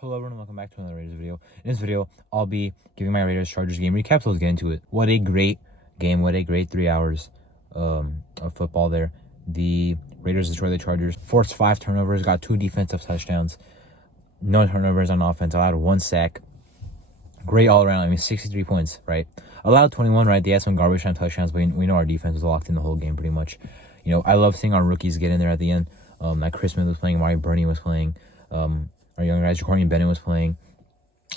Hello everyone, welcome back to another Raiders video. In this video, I'll be giving my Raiders-Chargers game recap, so let's get into it. What a great game, what a great 3 hours of football there. The Raiders destroyed the Chargers, forced 5 turnovers, got 2 defensive touchdowns, no turnovers on offense, allowed 1 sack. Great all around, 63 points, right? Allowed 21, right? They had some garbage time touchdowns, but we know our defense was locked in the whole game pretty much. I love seeing our rookies get in there at the end. Like Chris Smith was playing, Mari Burney was playing, our young guys, Jacory Bennett was playing,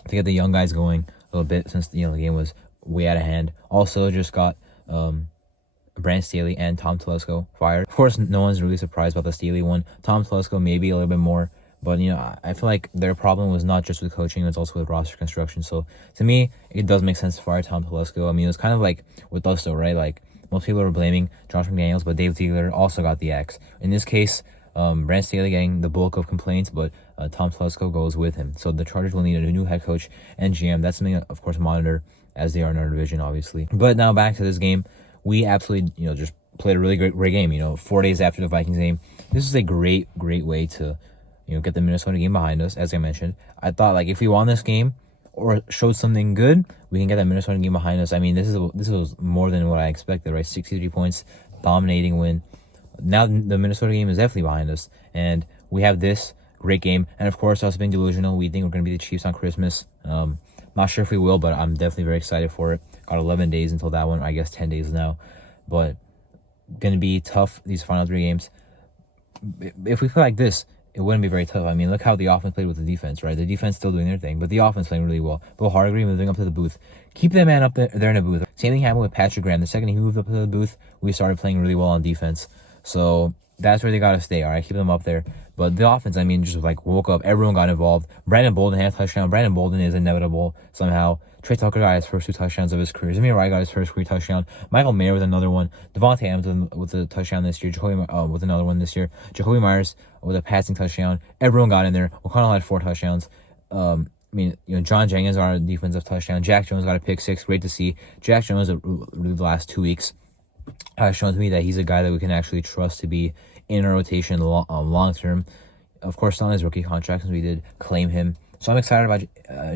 to get the young guys going a little bit since the game was way out of hand. Also, just got Brandon Staley and Tom Telesco fired. Of course, no one's really surprised about the Staley one. Tom Telesco maybe a little bit more, but I feel like their problem was not just with coaching; it was also with roster construction. So to me, it does make sense to fire Tom Telesco. It was kind of like with us, though, right? Like most people were blaming Josh McDaniels, but Dave Ziegler also got the axe. In this case, Brandon Staley getting the bulk of complaints, but Tom Telesco goes with him. So the Chargers will need a new head coach and GM. That's something, of course, monitor as they are in our division, obviously. But now back to this game. We absolutely, just played a really great game. 4 days after the Vikings game. This is a great way to, get the Minnesota game behind us. As I mentioned, I thought if we won this game or showed something good, we can get that Minnesota game behind us. This was more than what I expected, right? 63 points, dominating win. Now the Minnesota game is definitely behind us, and we have this great game. And of course, us being delusional, we think we're going to be the Chiefs on Christmas. Not sure if we will, but I'm definitely very excited for it. Got 11 days until that one. I guess 10 days now, but going to be tough these final 3 games. If we play like this, it wouldn't be very tough. Look how the offense played with the defense, right? The defense still doing their thing, but the offense playing really well. Bill Hargrave moving up to the booth. Keep that man up there in the booth. Same thing happened with Patrick Graham. The second he moved up to the booth, we started playing really well on defense. So that's where they got to stay, all right? Keep them up there. But the offense, just woke up. Everyone got involved. Brandon Bolden had a touchdown. Brandon Bolden is inevitable somehow. Trey Tucker got his first 2 touchdowns of his career. Zamir Wright got his first career touchdown. Michael Mayer with another one. Devontae Adams with a touchdown this year. Jacoby with another one this year. Jacoby Myers with a passing touchdown. Everyone got in there. O'Connell had 4 touchdowns. John Jenkins got a defensive touchdown. Jack Jones got a pick 6. Great to see. Jack Jones, really the last 2 weeks, has shown to me that he's a guy that we can actually trust to be in a rotation long term. Of course, on his rookie contract, since we did claim him. So I'm excited about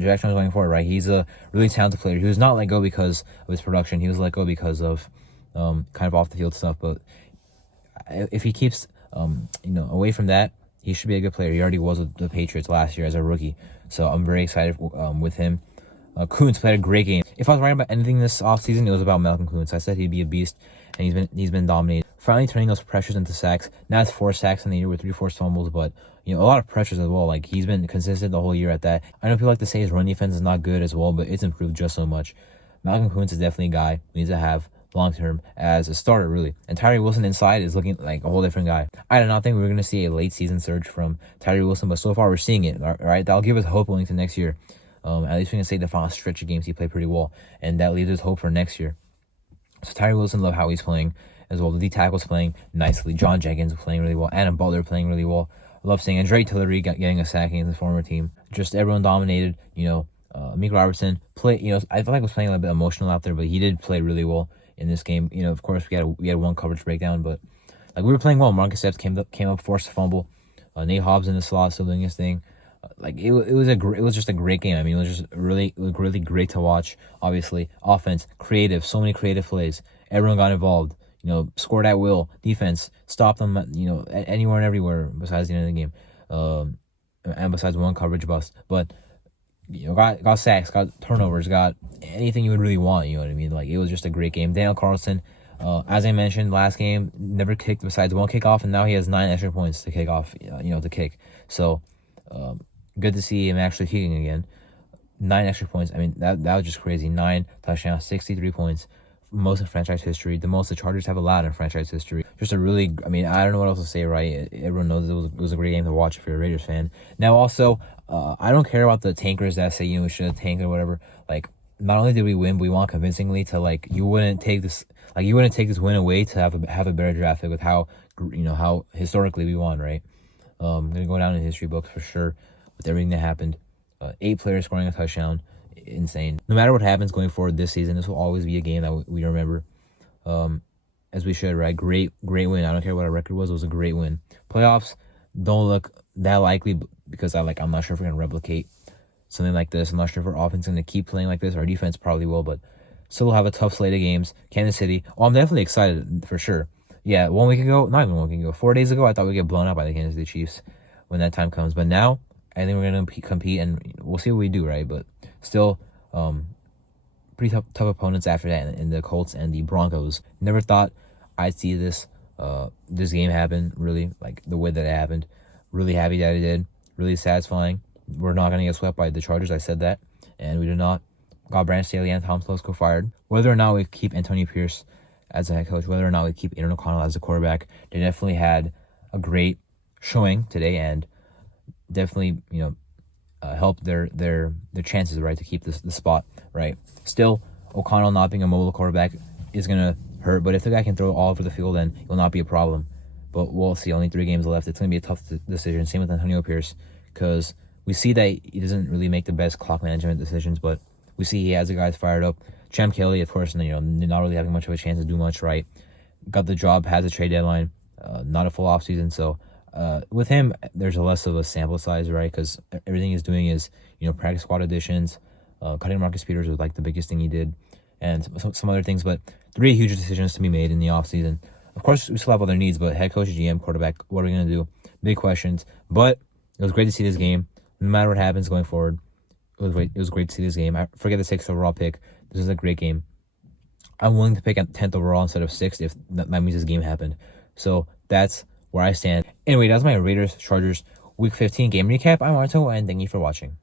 Jack Jones going forward, right? He's a really talented player. He was not let go because of his production. He was let go because of kind of off the field stuff. But if he keeps away from that, he should be a good player. He already was with the Patriots last year as a rookie. So I'm very excited with him. Kuntz played a great game. If I was writing about anything this offseason, it was about Malcolm Kuntz. I said he'd be a beast, and he's been dominated. Finally turning those pressures into sacks. Now it's 4 sacks in the year with 3 forced fumbles, but a lot of pressures as well. He's been consistent the whole year at that. I know people like to say his run defense is not good as well, but it's improved just so much. Malcolm Kuntz is definitely a guy we need to have long-term as a starter, really. And Tyree Wilson inside is looking like a whole different guy. I did not think we were going to see a late-season surge from Tyree Wilson, but so far we're seeing it, all right? That'll give us hope going to next year. At least we can say the final stretch of games he played pretty well, and that leaves us hope for next year. So Tyree Wilson, love how he's playing as well. The D tackle's playing nicely. John Jenkins playing really well. Adam Butler playing really well. I love seeing Andre Tillery getting a sack against the former team. Just everyone dominated. Meek Robertson play. I feel like was playing a little bit emotional out there, but he did play really well in this game. Of course we had one coverage breakdown, but we were playing well. Marcus Epps came up, forced a fumble. Nate Hobbs in the slot, still doing his thing. It was just a great game. It was just really great to watch. Obviously, offense, creative, so many creative plays. Everyone got involved. Scored at will. Defense stopped them. Anywhere and everywhere besides the end of the game. And besides one coverage bust, but got sacks, got turnovers, got anything you would really want. You know what I mean? It was just a great game. Daniel Carlson, as I mentioned last game, never kicked besides one kickoff, and now he has 9 extra points to kick off. To kick. So. Good to see him actually kicking again. 9 extra points. That was just crazy. 9 touchdowns, 63 points. Most in franchise history. The most the Chargers have allowed in franchise history. Just a really, I don't know what else to say, right? Everyone knows it was a great game to watch if you're a Raiders fan. Now, also, I don't care about the tankers that say, we should have tanked or whatever. Not only did we win, but we won convincingly to, you wouldn't take this win away to have a better draft pick with how historically we won, right? Going to go down in history books for sure. With everything that happened, 8 players scoring a touchdown, insane. No matter what happens going forward this season, this will always be a game that we remember, as we should, right? Great win. I don't care what our record was; it was a great win. Playoffs don't look that likely because I'm not sure if we're gonna replicate something like this. I'm not sure if our offense is gonna keep playing like this. Our defense probably will, but still we'll have a tough slate of games. Kansas City. Oh, I'm definitely excited for sure. Yeah, 1 week ago, not even 1 week ago, 4 days ago, I thought we'd get blown out by the Kansas City Chiefs when that time comes. But now I think we're gonna compete, and we'll see what we do, right? But still, pretty tough opponents after that in the Colts and the Broncos. Never thought I'd see this game happen, really, like the way that it happened. Really happy that it did. Really satisfying. We're not going to get swept by the Chargers. I said that. And we did not. Got Brandon Staley and Tom Telesco fired. Whether or not we keep Antonio Pierce as a head coach, whether or not we keep Aaron O'Connell as a quarterback, they definitely had a great showing today and definitely, helped their chances, right, to keep the spot, right. Still, O'Connell not being a mobile quarterback is going to hurt, but if the guy can throw all over the field, then it will not be a problem. But we'll see. Only 3 games left. It's going to be a tough decision. Same with Antonio Pierce, because we see that he doesn't really make the best clock management decisions, but we see he has the guys fired up. Champ Kelly, of course, not really having much of a chance to do much right. Got the job, has a trade deadline, not a full offseason. So with him, there's less of a sample size, right? Because everything he's doing is, practice squad additions. Cutting Marcus Peters was like the biggest thing he did, and some other things. But 3 huge decisions to be made in the offseason. Of course, we still have other needs, but head coach, GM, quarterback, what are we going to do? Big questions. But it was great to see this game. No matter what happens going forward, it was great to see this game. I forget the 6th overall pick. This is a great game. I'm willing to pick at 10th overall instead of 6th if that means this game happened. So that's where I stand. Anyway, that's my Raiders Chargers Week 15 game recap. I'm Arto, and thank you for watching.